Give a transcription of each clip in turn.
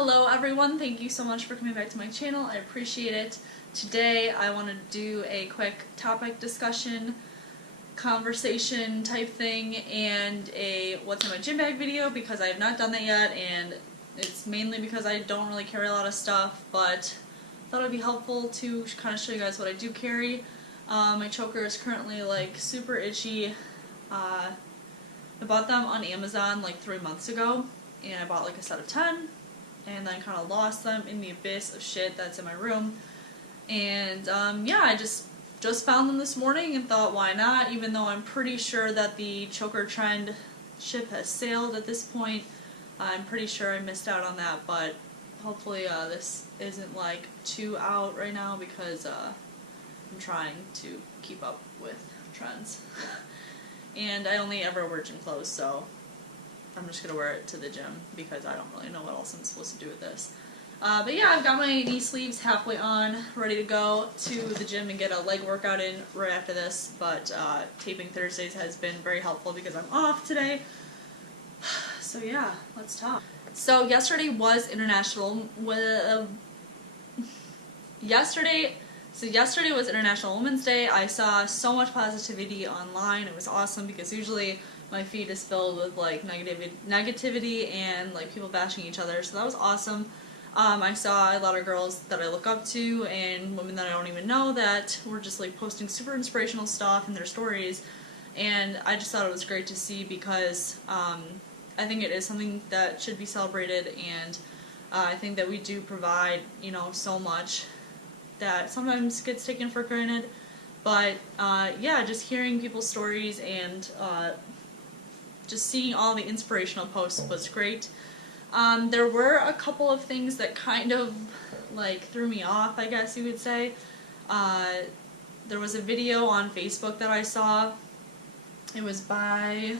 Hello everyone, thank you so much for coming back to my channel. I appreciate it. Today I want to do a quick topic discussion, conversation type thing, and a what's in my gym bag video because I have not done that yet, and it's mainly because I don't really carry a lot of stuff, but I thought it would be helpful to kind of show you guys what I do carry. My choker is currently like super itchy. I bought them on Amazon like 3 months ago, and I bought like a set of 10. And then kind of lost them in the abyss of shit that's in my room. And yeah, I just found them this morning and thought, why not? Even though I'm pretty sure that the choker trend ship has sailed at this point, I'm pretty sure I missed out on that. But hopefully this isn't like too out right now because I'm trying to keep up with trends. And I only ever wear gym clothes, so I'm just going to wear it to the gym because I don't really know what else I'm supposed to do with this. But yeah, I've got my knee sleeves halfway on, ready to go to the gym and get a leg workout in right after this. But taping Thursdays has been very helpful because I'm off today. So yeah, let's talk. So yesterday was International was International Women's Day. I saw so much positivity online. It was awesome because usually my feed is filled with like negativity and like people bashing each other, so that was awesome. I saw a lot of girls that I look up to and women that I don't even know that were just like posting super inspirational stuff in their stories, and I just thought it was great to see because I think it is something that should be celebrated, and I think that we do provide, you know, so much that sometimes gets taken for granted. But yeah, just hearing people's stories and just seeing all the inspirational posts was great. There were a couple of things that kind of like threw me off, I guess you would say. There was a video on Facebook that I saw. It was by,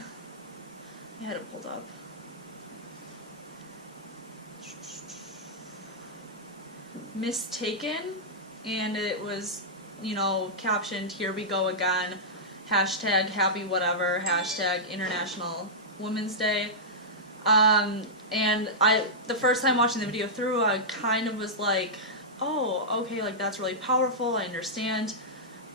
I had it pulled up. Mistaken, and it was, you know, captioned, "Here we go again. Hashtag happy whatever, hashtag International Women's Day." And the first time watching the video through, I kind of was like, oh, okay, like that's really powerful, I understand.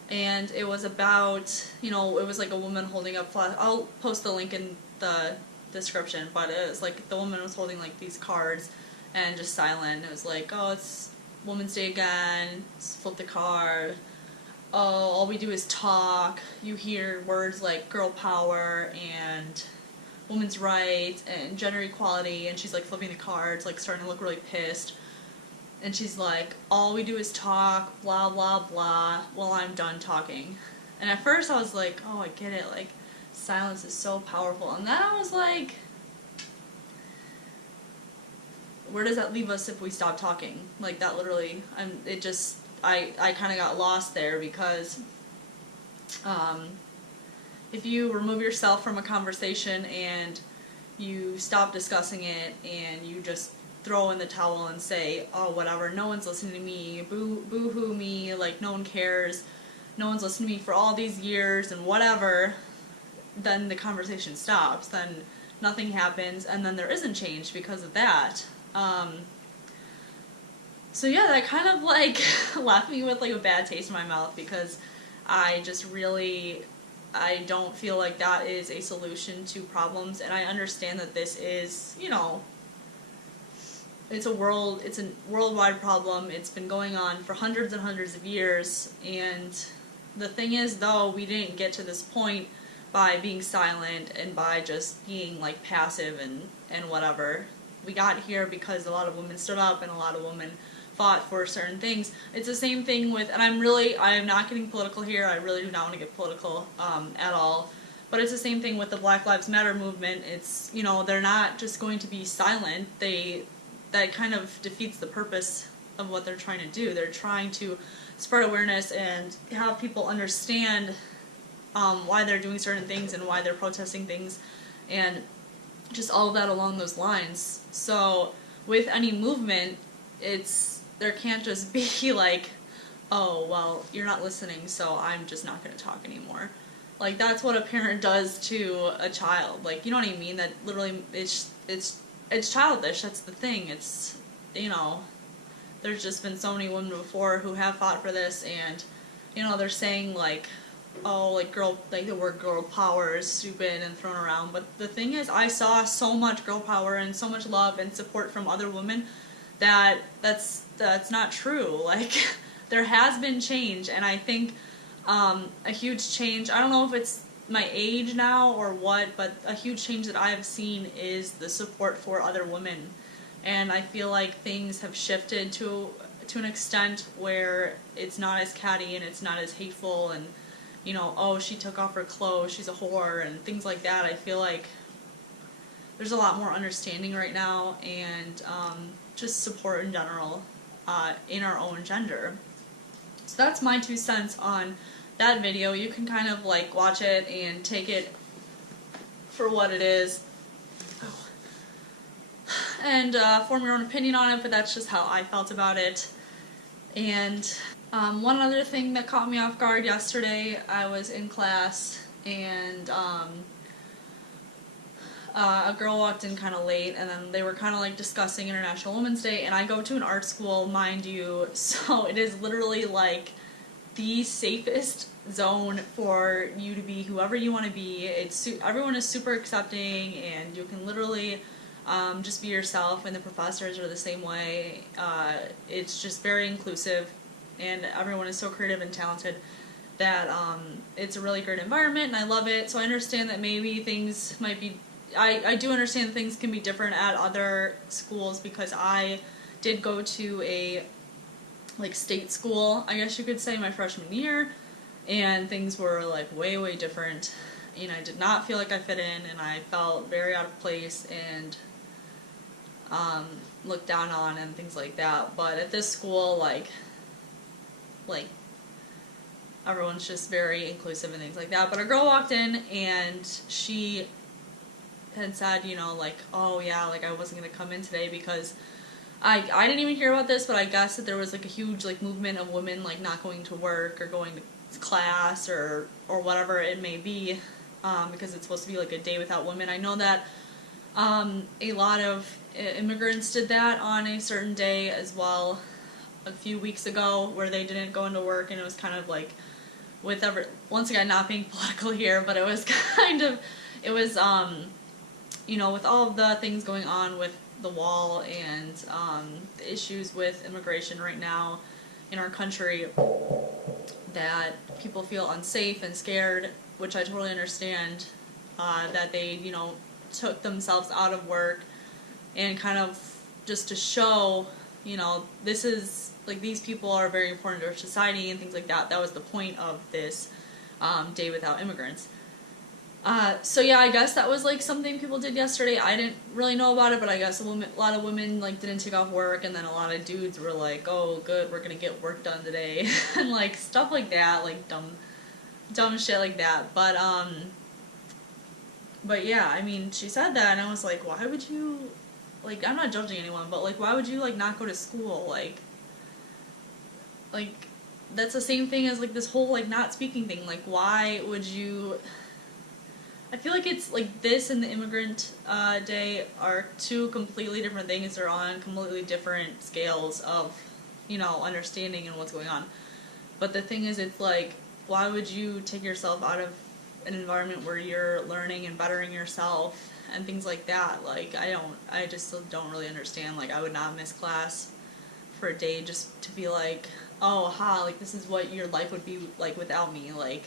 And it was about, you know, it was like a woman holding up I'll post the link in the description, but it was like the woman was holding like these cards and just silent. It was like, oh, it's Women's Day again, let's flip the card. Oh, all we do is talk. You hear words like girl power and women's rights and gender equality, and she's like flipping the cards, like starting to look really pissed. And she's like, all we do is talk, blah, blah, blah, well, I'm done talking. And at first I was like, oh, I get it, like, silence is so powerful. And then I was like, where does that leave us if we stop talking? Like, that literally, I kind of got lost there because if you remove yourself from a conversation and you stop discussing it and you just throw in the towel and say, oh, whatever, no one's listening to me, boo-hoo me, like, no one cares, no one's listening to me for all these years and whatever, then the conversation stops, then nothing happens, and then there isn't change because of that. So yeah, that kind of like left me with like a bad taste in my mouth because I don't feel like that is a solution to problems, and I understand that this is, you know, it's a worldwide problem. It's been going on for hundreds and hundreds of years, and the thing is, though, we didn't get to this point by being silent and by just being like passive and whatever. We got here because a lot of women stood up and a lot of women fought for certain things. It's the same thing with, and I'm not getting political here, I really do not want to get political at all, but it's the same thing with the Black Lives Matter movement. It's, you know, they're not just going to be silent. That kind of defeats the purpose of what they're trying to do. They're trying to spread awareness and have people understand why they're doing certain things and why they're protesting things, and just all of that along those lines. So with any movement, there can't just be like, oh, well, you're not listening, so I'm just not going to talk anymore. Like, that's what a parent does to a child. Like, you know what I mean? That literally, it's childish. That's the thing. you know, there's just been so many women before who have fought for this, and, you know, they're saying, like, oh, like, the word girl power is stupid and thrown around, but the thing is, I saw so much girl power and so much love and support from other women that's not true. Like, there has been change, and I think, a huge change, I don't know if it's my age now or what, but a huge change that I have seen is the support for other women. And I feel like things have shifted to an extent where it's not as catty and it's not as hateful and, you know, oh, she took off her clothes, she's a whore, and things like that. I feel like there's a lot more understanding right now, and just support in general in our own gender. So that's my 2 cents on that video. You can kind of like watch it and take it for what it is. And form your own opinion on it, but that's just how I felt about it. And one other thing that caught me off guard yesterday, I was in class, and a girl walked in kind of late, and then they were kind of like discussing International Women's Day, and I go to an art school, mind you, so it is literally like the safest zone for you to be whoever you want to be. Everyone is super accepting, and you can literally just be yourself, and the professors are the same way. It's just very inclusive, and everyone is so creative and talented that it's a really great environment, and I love it. So I understand that maybe things might be, I do understand things can be different at other schools, because I did go to a like state school, I guess you could say, my freshman year, and things were like way different, and I did not feel like I fit in, and I felt very out of place and looked down on and things like that. But at this school, like everyone's just very inclusive and things like that. But a girl walked in, and she had said, you know, like, oh yeah, like I wasn't gonna come in today because I didn't even hear about this, but I guess that there was like a huge like movement of women like not going to work or going to class or whatever it may be, because it's supposed to be like a day without women. I know that a lot of immigrants did that on a certain day as well a few weeks ago, where they didn't go into work, and it was kind of like, once again, not being political here, but it was you know, with all of the things going on with the wall and the issues with immigration right now in our country, that people feel unsafe and scared, which I totally understand, that they, you know, took themselves out of work and kind of just to show, you know, this is, like, these people are very important to our society and things like that. That was the point of this Day Without Immigrants. So yeah, I guess that was like something people did yesterday. I didn't really know about it, but I guess a lot of women like didn't take off work, and then a lot of dudes were like, oh good, we're gonna get work done today, and like stuff like that, like dumb shit like that. But yeah, I mean, she said that, and I was like, why would you, like, I'm not judging anyone, but like, why would you like not go to school? Like that's the same thing as like this whole like not speaking thing. Like, why would you? I feel like it's like this and the Immigrant Day are two completely different things. They're on completely different scales of, you know, understanding and what's going on. But the thing is, it's like, why would you take yourself out of an environment where you're learning and bettering yourself and things like that? Like, I just don't really understand. Like, I would not miss class for a day just to be like, oh, like, this is what your life would be like without me. Like,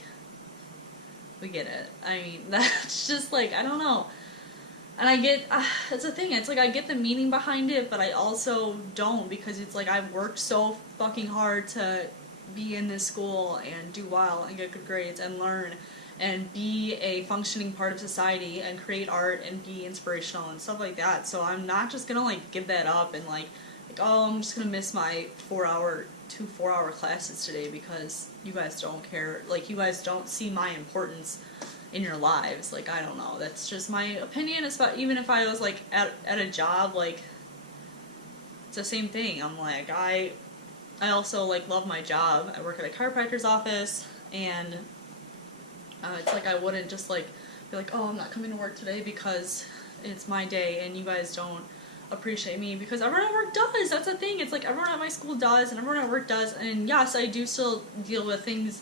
we get it. I mean, that's just like, I don't know. And I get, that's the thing, it's like I get the meaning behind it, but I also don't, because it's like I've worked so fucking hard to be in this school and do well and get good grades and learn and be a functioning part of society and create art and be inspirational and stuff like that. So I'm not just gonna like give that up and like oh, I'm just gonna miss my 2 4-hour classes today because you guys don't care, like, you guys don't see my importance in your lives. Like, I don't know, that's just my opinion. It's about, even if I was like at a job, like, it's the same thing. I'm like, I also like love my job. I work at a chiropractor's office, and it's like I wouldn't just like be like, oh, I'm not coming to work today because it's my day and you guys don't appreciate me, because everyone at work does. That's the thing. It's like everyone at my school does and everyone at work does. And yes, I do still deal with things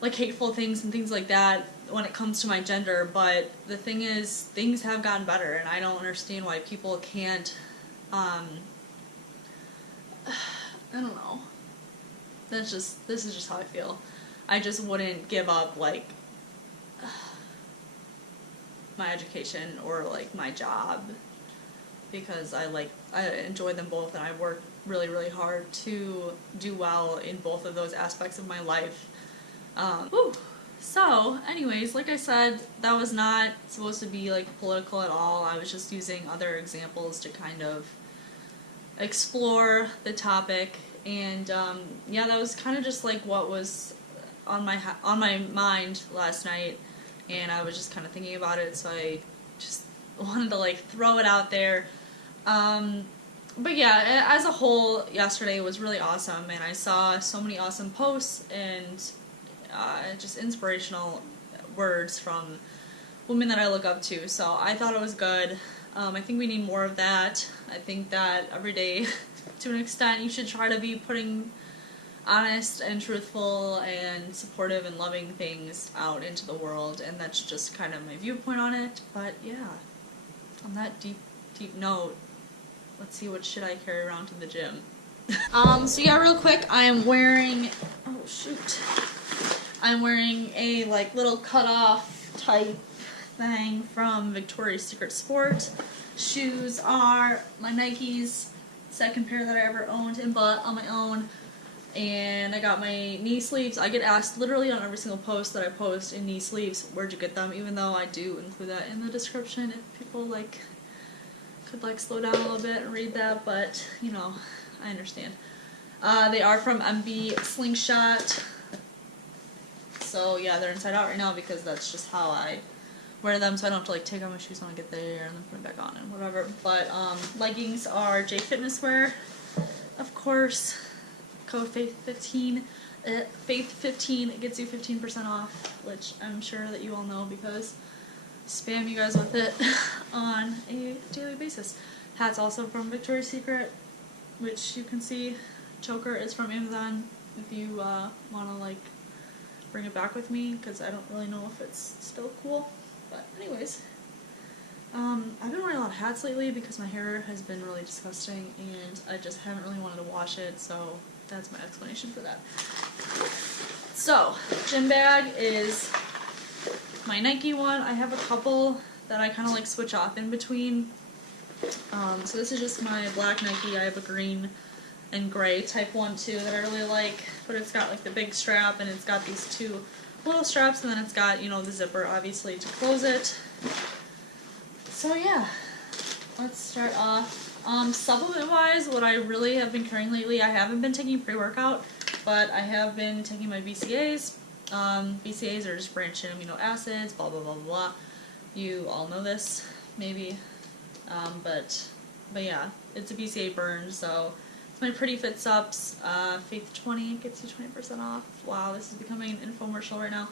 like hateful things and things like that when it comes to my gender, but the thing is, things have gotten better, and I don't understand why people can't, I don't know. This is just how I feel. I just wouldn't give up, like, my education or, like, my job, because I enjoy them both, and I work really, really hard to do well in both of those aspects of my life. So, anyways, like I said, that was not supposed to be, like, political at all. I was just using other examples to kind of explore the topic, and, yeah, that was kind of just, like, what was on my mind last night, and I was just kind of thinking about it, so I just wanted to, like, throw it out there. But yeah, as a whole, yesterday was really awesome, and I saw so many awesome posts and just inspirational words from women that I look up to, so I thought it was good. I think we need more of that. I think that every day, to an extent, you should try to be putting honest and truthful and supportive and loving things out into the world, and that's just kind of my viewpoint on it. But yeah, on that deep note, let's see what shit I carry around to the gym. So yeah, real quick, I'm wearing a, like, little cut-off type thing from Victoria's Secret Sport. Shoes are my Nikes, second pair that I ever owned and bought on my own. And I got my knee sleeves. I get asked literally on every single post that I post in knee sleeves, where'd you get them? Even though I do include that in the description if people, like, could, like, slow down a little bit and read that, but, you know, I understand. They are from MB Slingshot. So yeah, they're inside out right now because that's just how I wear them, so I don't have to, like, take off my shoes when I get there and then put them back on and whatever. But leggings are J Fitness Wear, of course. Code FAITH15. FAITH15 gets you 15% off, which I'm sure that you all know because I spam you guys with it on a daily basis. Hat's also from Victoria's Secret, which you can see. Choker is from Amazon if you want to, like, bring it back with me, because I don't really know if it's still cool. But anyways, I've been wearing a lot of hats lately because my hair has been really disgusting and I just haven't really wanted to wash it, so that's my explanation for that. So, gym bag is my Nike one. I have a couple that I kind of, like, switch off in between. So this is just my black Nike. I have a green and gray type one too that I really like, but it's got, like, the big strap and it's got these two little straps, and then it's got, you know, the zipper obviously to close it. So yeah, let's start off. Supplement wise, what I really have been carrying lately, I haven't been taking pre-workout, but I have been taking my BCAAs. BCAAs are just branched chain amino acids, blah blah blah blah. You all know this, maybe, but yeah, it's a BCAA burn, so my Pretty Fit Sups, Faith20 gets you 20% off. Wow, this is becoming an infomercial right now.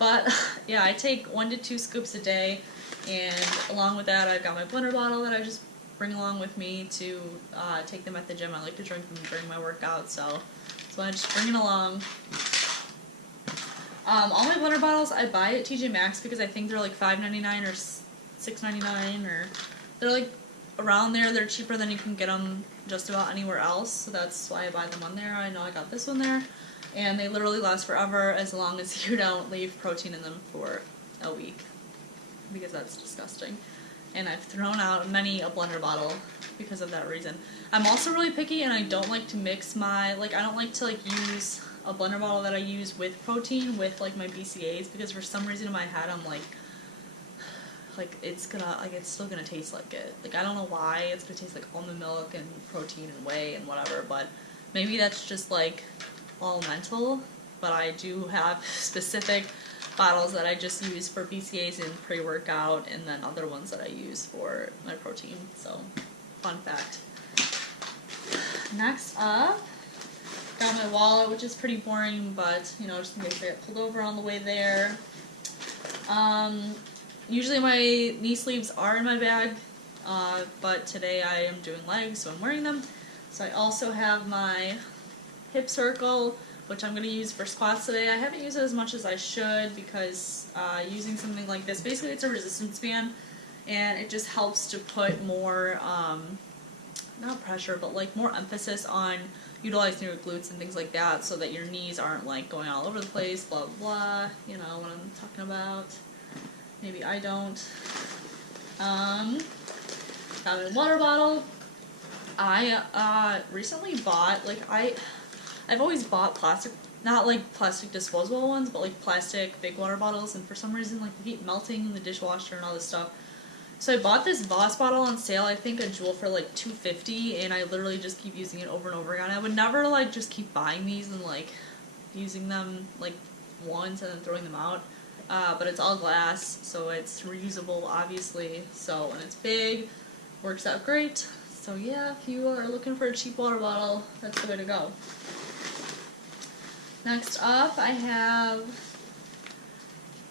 But yeah, I take 1 to 2 scoops a day, and along with that, I've got my blender bottle that I just bring along with me to take them at the gym. I like to drink them during my workout, so I just bring it along. All my blender bottles I buy at TJ Maxx because I think they're like $5.99 or $6.99, or they're like around there. They're cheaper than you can get them just about anywhere else, so that's why I buy them on there. I know I got this one there, and they literally last forever as long as you don't leave protein in them for a week, because that's disgusting. And I've thrown out many a blender bottle because of that reason. I'm also really picky, and I don't like to mix my, like, I don't like to, like, use a blender bottle that I use with protein with, like, my BCAAs, because for some reason in my head I'm like it's gonna, like, it's still gonna taste like it. Like, I don't know why it's gonna taste like almond milk and protein and whey and whatever, but maybe that's just, like, all mental. But I do have specific bottles that I just use for BCAAs and pre-workout, and then other ones that I use for my protein. So, fun fact. Next up, got my wallet, which is pretty boring, but, you know, just in case I get pulled over on the way there. Usually my knee sleeves are in my bag. but today I am doing legs, so I'm wearing them. So I also have my hip circle, which I'm going to use for squats today. I haven't used it as much as I should because using something like this, basically it's a resistance band, and it just helps to put more, not pressure, but like more emphasis on utilizing your glutes and things like that so that your knees aren't like going all over the place, blah, blah, blah. You know what I'm talking about. Maybe I don't. Got a water bottle. I recently bought, like, I've always bought plastic, not like plastic disposable ones, but like plastic big water bottles, and for some reason like they keep melting in the dishwasher and all this stuff. So I bought this Voss bottle on sale, I think a jewel for like $2.50, and I literally just keep using it over and over again. I would never like just keep buying these and like using them like once and then throwing them out. But it's all glass, so it's reusable obviously. So, and it's big, works out great. So yeah, if you are looking for a cheap water bottle, that's the way to go. Next up, I have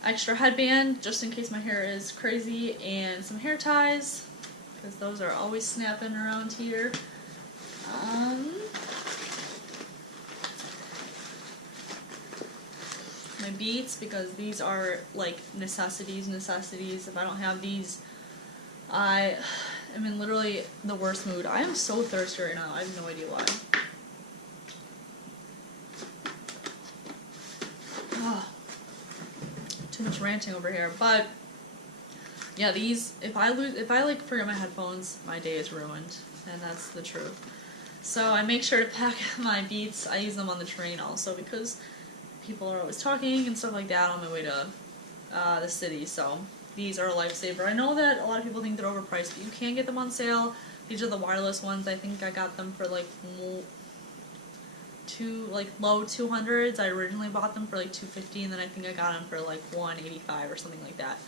extra headband, just in case my hair is crazy, and some hair ties, because those are always snapping around here. My Beats, because these are like necessities. If I don't have these, I am in literally the worst mood. I am so thirsty right now. I have no idea why. Too much ranting over here, but yeah, these, if I like forget my headphones, my day is ruined, and that's the truth. So I make sure to pack my Beats. I use them on the train also because people are always talking and stuff like that on my way to the city, so these are a lifesaver. I know that a lot of people think they're overpriced, but you can get them on sale. These are the wireless ones. I think I got them for like low 200s. I originally bought them for like $2.50, and then I think I got them for like $185 or something like that.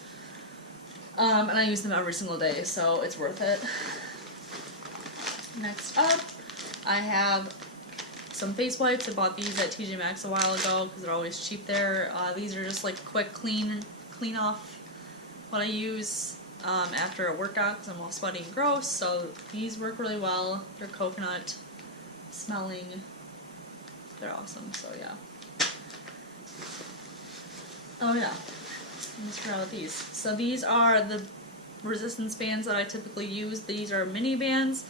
And I use them every single day, so it's worth it. Next up, I have some face wipes. I bought these at TJ Maxx a while ago because they're always cheap there. These are just like quick clean off what I use after a workout because I'm all sweaty and gross. So these work really well. They're coconut smelling. They're awesome, so yeah. Oh yeah, I just forgot about these. So these are the resistance bands that I typically use. These are mini bands,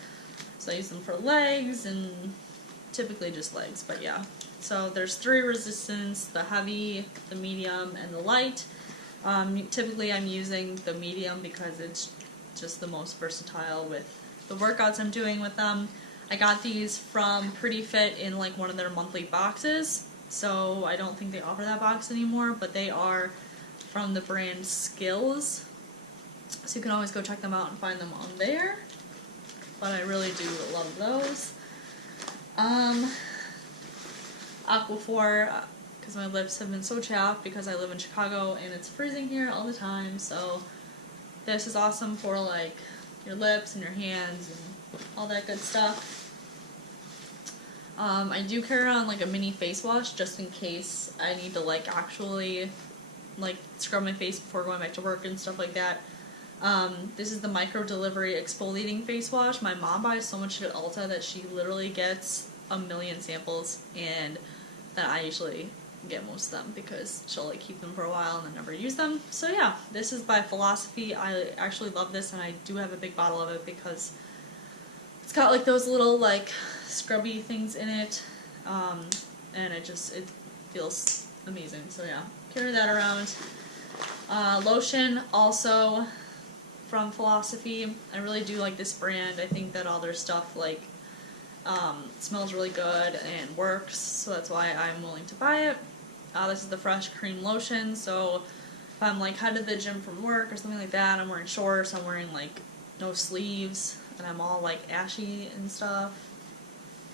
so I use them for legs and typically just legs, but yeah. So there's 3 resistance, the heavy, the medium, and the light. Typically I'm using the medium because it's just the most versatile with the workouts I'm doing with them. I got these from Pretty Fit in like one of their monthly boxes, so I don't think they offer that box anymore, but they are from the brand Skills, so you can always go check them out and find them on there, but I really do love those. Aquaphor, because my lips have been so chapped because I live in Chicago and it's freezing here all the time, so this is awesome for like your lips and your hands and all that good stuff. I do carry around like a mini face wash just in case I need to like actually like scrub my face before going back to work and stuff like that. This is the Micro Delivery Exfoliating Face Wash. My mom buys so much at Ulta that she literally gets a million samples, and then I usually get most of them because she'll like keep them for a while and then never use them. So yeah, this is by Philosophy. I actually love this, and I do have a big bottle of it because it's got like those little like scrubby things in it, and it feels amazing. So yeah, carry that around. Lotion also from Philosophy. I really do like this brand. I think that all their stuff like smells really good and works, so that's why I'm willing to buy it. This is the Fresh Cream Lotion, so if I'm like headed to the gym from work or something like that, I'm wearing shorts, I'm wearing like no sleeves, and I'm all like ashy and stuff,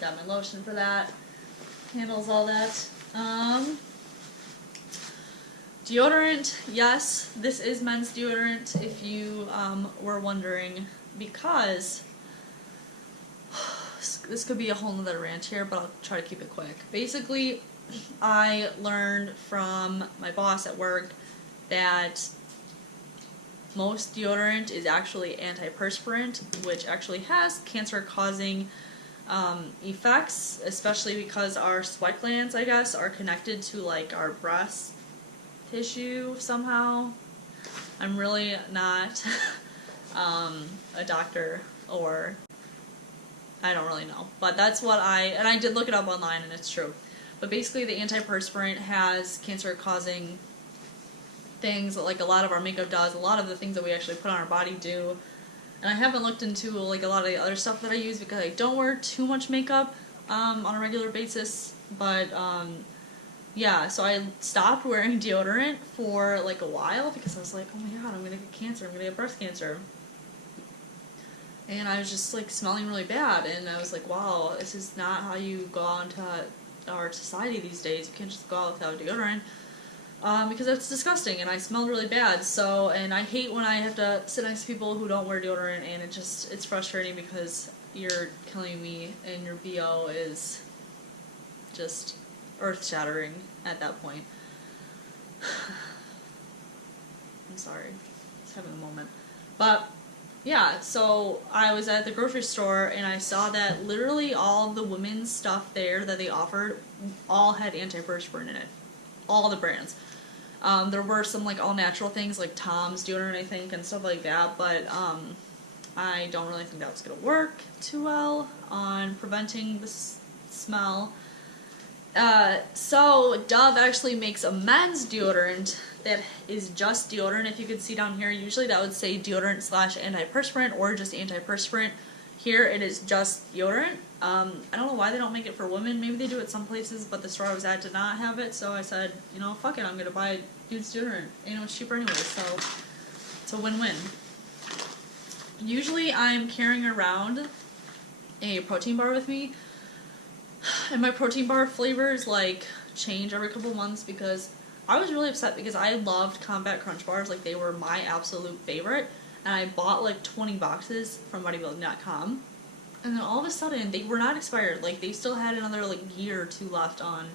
got my lotion for that. Handles all that. Deodorant, yes, this is men's deodorant, if you were wondering, because this could be a whole nother rant here, but I'll try to keep it quick. Basically, I learned from my boss at work that most deodorant is actually antiperspirant, which actually has cancer-causing effects, especially because our sweat glands, I guess, are connected to like our breast tissue somehow. I'm really not a doctor, or I don't really know, but that's what and I did look it up online and it's true. But basically the antiperspirant has cancer-causing things that like a lot of our makeup does, a lot of the things that we actually put on our body do. And I haven't looked into like a lot of the other stuff that I use because I don't wear too much makeup on a regular basis. But yeah, so I stopped wearing deodorant for like a while because I was like, oh my god, I'm gonna get cancer, I'm gonna get breast cancer. And I was just like smelling really bad, and I was like, wow, this is not how you go out into our society these days. You can't just go out without deodorant. Because that's disgusting, and I smelled really bad. So, and I hate when I have to sit next to people who don't wear deodorant, and it's frustrating because you're killing me, and your BO is just earth-shattering at that point. I'm sorry, just having a moment. But yeah, so I was at the grocery store, and I saw that literally all of the women's stuff there that they offered all had antiperspirant in it. All the brands. There were some like all natural things like Tom's deodorant, I think, and stuff like that, but I don't really think that was going to work too well on preventing the smell. So Dove actually makes a men's deodorant that is just deodorant. If you could see down here, usually that would say deodorant / antiperspirant or just antiperspirant. Here it is just deodorant. I don't know why they don't make it for women. Maybe they do it some places, but the store I was at did not have it, so I said, you know, fuck it, I'm gonna buy dude's deodorant. You know, it's cheaper anyway, so it's a win-win. Usually I'm carrying around a protein bar with me, and my protein bar flavors like change every couple months because I was really upset because I loved Combat Crunch bars, like they were my absolute favorite, and I bought like 20 boxes from bodybuilding.com. And then all of a sudden, they were not expired. Like, they still had another, like, year or two left on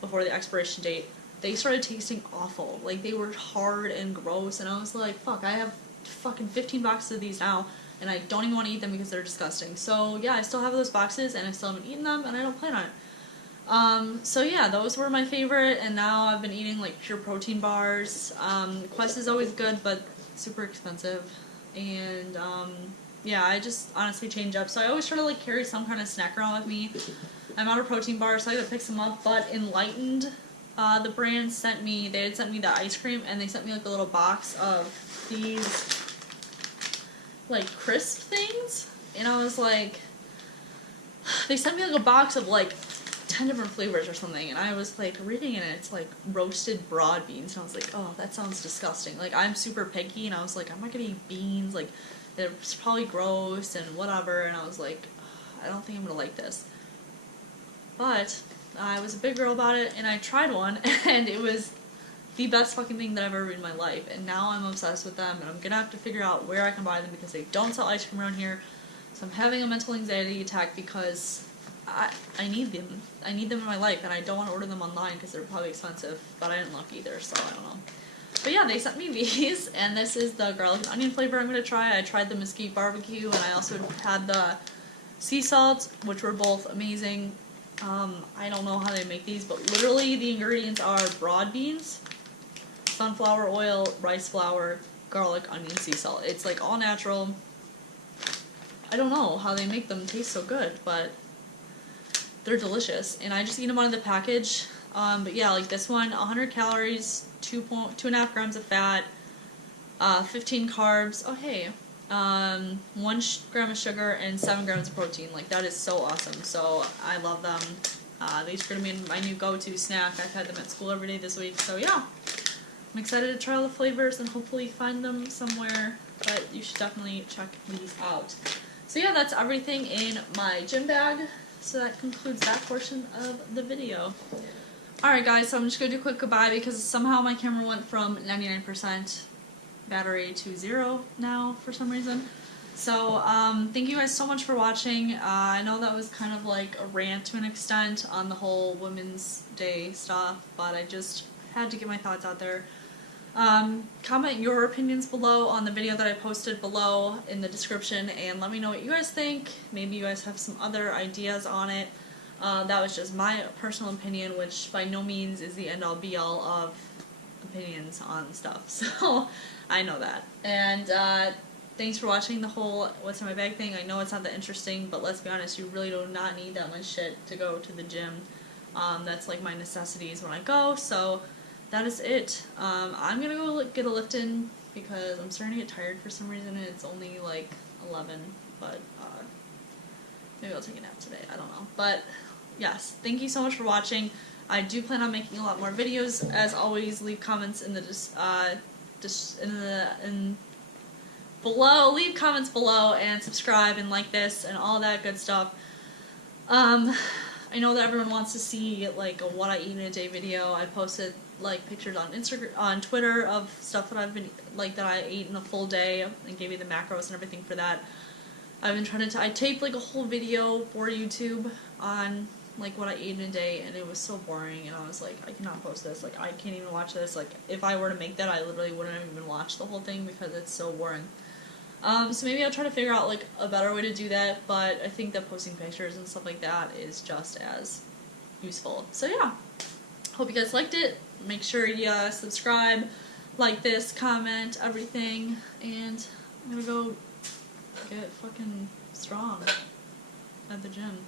before the expiration date. They started tasting awful. Like, they were hard and gross. And I was like, fuck, I have fucking 15 boxes of these now. And I don't even want to eat them because they're disgusting. So, yeah, I still have those boxes. And I still haven't eaten them. And I don't plan on it. So, yeah, those were my favorite. And now I've been eating, like, pure protein bars. Quest is always good, but super expensive. And, yeah, I just honestly change up. So I always try to like carry some kind of snack around with me. I'm out of protein bars, so I gotta pick some up. But Enlightened, the brand they had sent me the ice cream, and they sent me like a little box of these like crisp things. And I was like, they sent me like a box of like 10 different flavors or something. And I was like reading it, and it's like roasted broad beans. And I was like, oh, that sounds disgusting. Like, I'm super picky, and I was like, I'm not gonna eat beans. Like, it's probably gross and whatever, and I was like, I don't think I'm gonna like this. But I was a big girl about it, and I tried one, and it was the best fucking thing that I've ever read in my life, and now I'm obsessed with them, and I'm gonna have to figure out where I can buy them because they don't sell ice cream around here. So I'm having a mental anxiety attack because I need them. I need them in my life, and I don't want to order them online because they're probably expensive, but I didn't look either, so I don't know. But yeah, they sent me these, and this is the garlic and onion flavor I'm going to try. I tried the mesquite barbecue, and I also had the sea salt, which were both amazing. I don't know how they make these, but literally the ingredients are broad beans, sunflower oil, rice flour, garlic, onion, sea salt. It's like all natural. I don't know how they make them taste so good, but they're delicious. And I just eat them out of the package. But yeah, like this one, 100 calories, 2.5 grams of fat, 15 carbs. Oh hey, 1 gram of sugar and 7 grams of protein. Like, that is so awesome. So I love them. These are gonna be my new go-to snack. I've had them at school every day this week. So yeah, I'm excited to try all the flavors and hopefully find them somewhere. But you should definitely check these out. So yeah, that's everything in my gym bag. So that concludes that portion of the video. Alright guys, so I'm just going to do a quick goodbye because somehow my camera went from 99% battery to 0 now for some reason. So, thank you guys so much for watching. I know that was kind of like a rant to an extent on the whole Women's Day stuff, but I just had to get my thoughts out there. Comment your opinions below on the video that I posted below in the description, and let me know what you guys think. Maybe you guys have some other ideas on it. That was just my personal opinion, which by no means is the end-all be-all of opinions on stuff, so I know that. And thanks for watching the whole what's in my bag thing. I know it's not that interesting, but let's be honest, you really do not need that much shit to go to the gym. That's like my necessities when I go, so that is it. I'm gonna go get a lift in because I'm starting to get tired for some reason, and it's only like 11, but maybe I'll take a nap today, I don't know. But yes, thank you so much for watching. I do plan on making a lot more videos. As always, leave comments in the below. Leave comments below and subscribe and like this and all that good stuff. I know that everyone wants to see like a what I eat in a day video. I posted like pictures on on Twitter of stuff that I've been like that I ate in a full day and gave you the macros and everything for that. I've been trying to I taped like a whole video for YouTube on like what I ate in a day, and it was so boring, and I was like, I cannot post this, like I can't even watch this. Like if I were to make that, I literally wouldn't even watch the whole thing because it's so boring. So maybe I'll try to figure out like a better way to do that, but I think that posting pictures and stuff like that is just as useful. So yeah, hope you guys liked it. Make sure you subscribe, like this, comment, everything, and I'm gonna go get fucking strong at the gym.